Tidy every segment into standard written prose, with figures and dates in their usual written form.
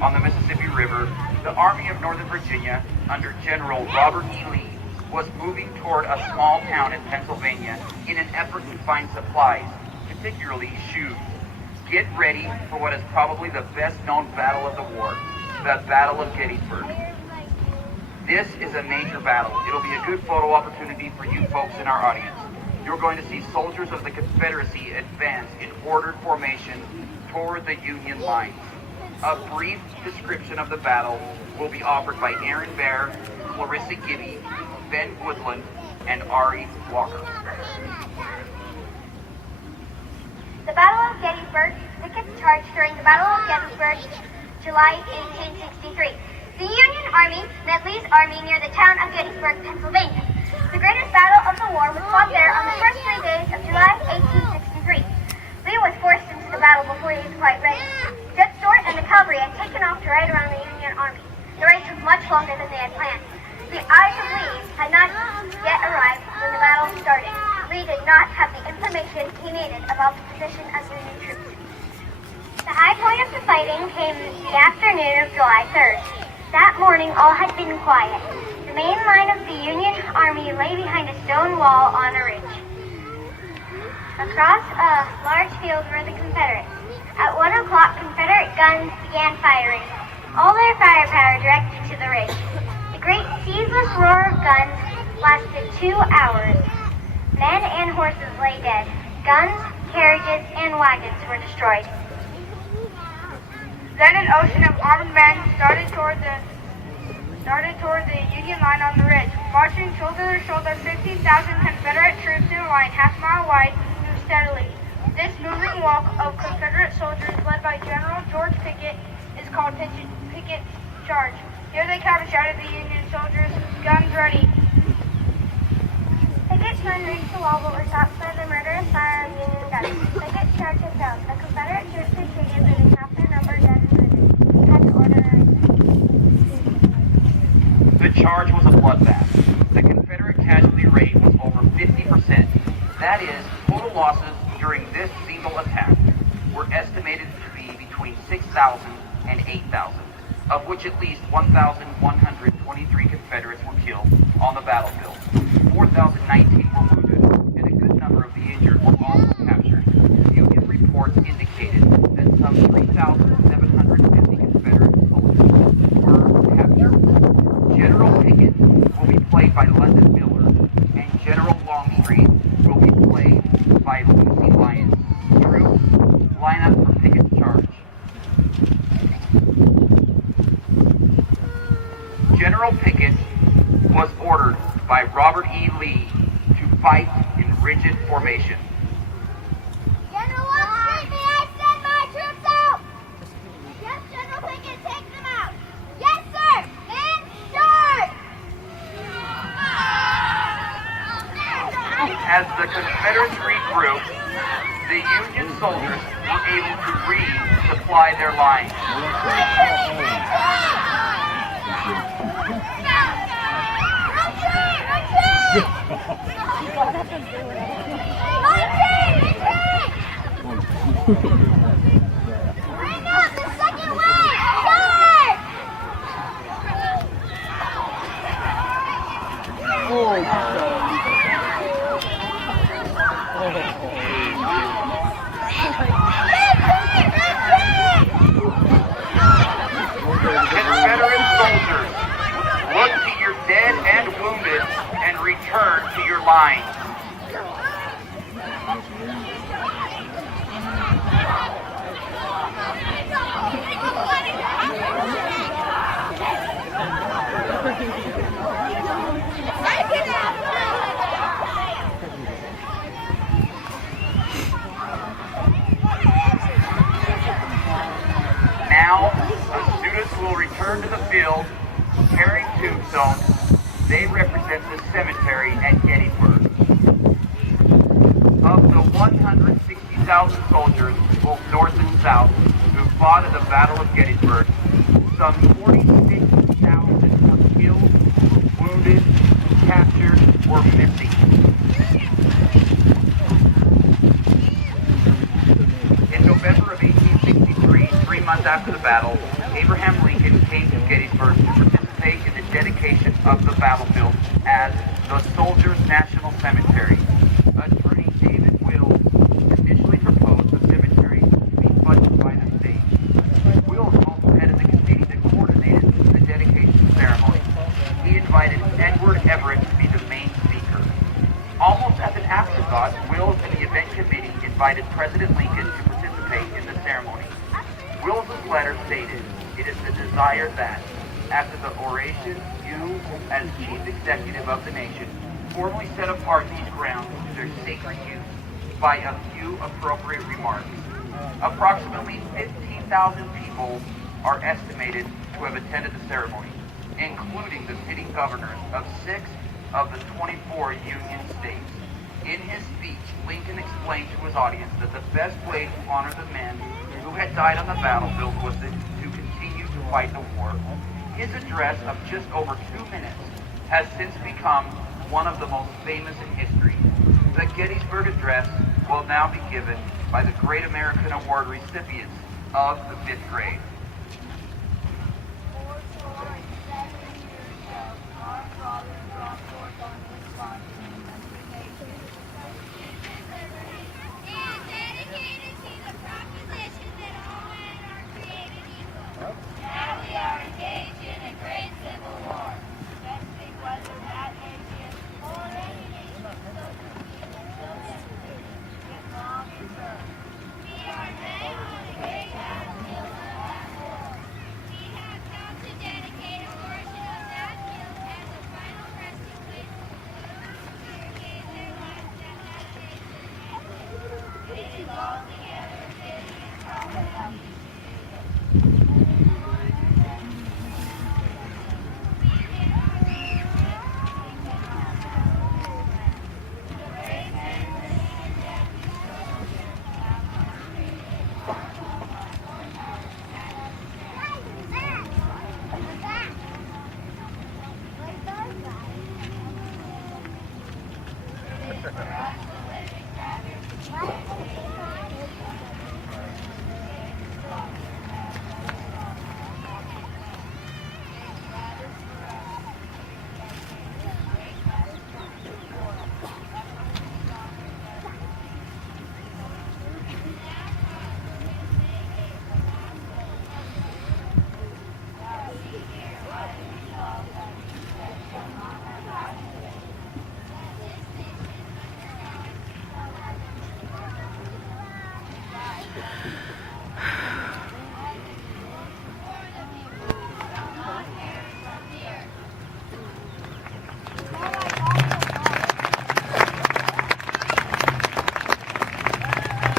on the Mississippi River, the Army of Northern Virginia, under General Robert E. Lee, was moving toward a small town in Pennsylvania in an effort to find supplies, particularly shoes. Get ready for what is probably the best-known battle of the war, the Battle of Gettysburg. This is a major battle. It'll be a good photo opportunity for you folks in our audience. You're going to see soldiers of the Confederacy advance in ordered formation toward the Union lines. A brief description of the battle will be offered by Aaron Baer, Clarissa Gibby, Ben Woodland, and Ari Walker. The Battle of Gettysburg. Pickett charged during the Battle of Gettysburg, July 1863. The Union Army met Lee's army near the town of Gettysburg, Pennsylvania. The greatest battle of the war was fought there on the first 3 days of July 1863. Lee was forced into the battle before he was quite ready. Judge Stuart and the cavalry had taken off to ride around the Union Army. The ride took much longer than they had planned. The eyes of Lee had not yet arrived when the battle started. Lee did not have the information he needed about the position of Union troops. The high point of the fighting came the afternoon of July 3rd. That morning all had been quiet. The main line of the Union Army lay behind a stone wall on a ridge. Across a large field were the Confederates. At 1 o'clock, Confederate guns began firing, all their firepower directed to the ridge. The great ceaseless roar of guns lasted 2 hours. Men and horses lay dead. Guns, carriages, and wagons were destroyed. Then an ocean of armed men started toward the Union line on the ridge. Marching shoulder to shoulder, 15,000 Confederate troops in a line half-mile wide moved steadily. This moving walk of Confederate soldiers led by General George Pickett is called Pickett's Charge. Here they come, shouted the Union soldiers, guns ready. Pickett's men reached the wall but were stopped by the murderous fire of Union guns. Pickett's charge had failed. The Confederate troops had taken nearly half their number dead and wounded. He had to order a retreat. The charge was a bloodbath. The Confederate casualty rate was over 50%. That is, total losses during this single attack were estimated to be between 6,000 and 8,000, of which at least 1,123 Confederates were killed on the battlefield, 4,019 were wounded, and a good number of the injured were also captured. Union reports indicated that some 3,750 Confederate soldiers were captured. General Pickett will be played by London Miller, and General Longstreet will be played by Lucy Lyons. Troops, line up for Pickett's charge. General Pickett was ordered by Robert E. Lee to fight in rigid formation. General Longstreet, may I send my troops out? Yes, General Pickett, take them out. Yes, sir. And start! As the Confederates regrouped, the Union soldiers were able to resupply their lines. Bring out the second wave! Charge! Confederate soldiers, look to your dead and wounded and return to your lines. Now, the students will return to the field carrying tombstones. They represent the cemetery at Gettysburg. Of the 160,000 soldiers, both north and south, who fought at the Battle of Gettysburg, some 46,000 were killed, wounded, captured, or missing. In November of 1863, 3 months after the battle, Abraham Lincoln came to Gettysburg to participate in the dedication of the battlefield as the Soldiers' National Cemetery. Attorney David Wills initially proposed the cemetery to be funded by the state. Wills also headed the committee that coordinated the dedication ceremony. He invited Edward Everett to be the main speaker. Almost as an afterthought, Wills and the event committee invited President Lincoln to participate in the ceremony. Wills' letter stated, "It is the desire that, after the oration, you, as chief executive of the nation, formally set apart these grounds to their sacred use by a few appropriate remarks." Approximately 15,000 people are estimated to have attended the ceremony, including the sitting governors of 6 of the 24 Union states. In his speech, Lincoln explained to his audience that the best way to honor the men who had died on the battlefield was to continue to fight the war. His address of just over 2 minutes has since become one of the most famous in history. The Gettysburg Address will now be given by the Great American Award recipients of the 5th grade.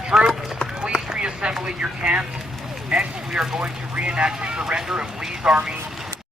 Troops, please reassemble in your camps. Next, we are going to reenact the surrender of Lee's army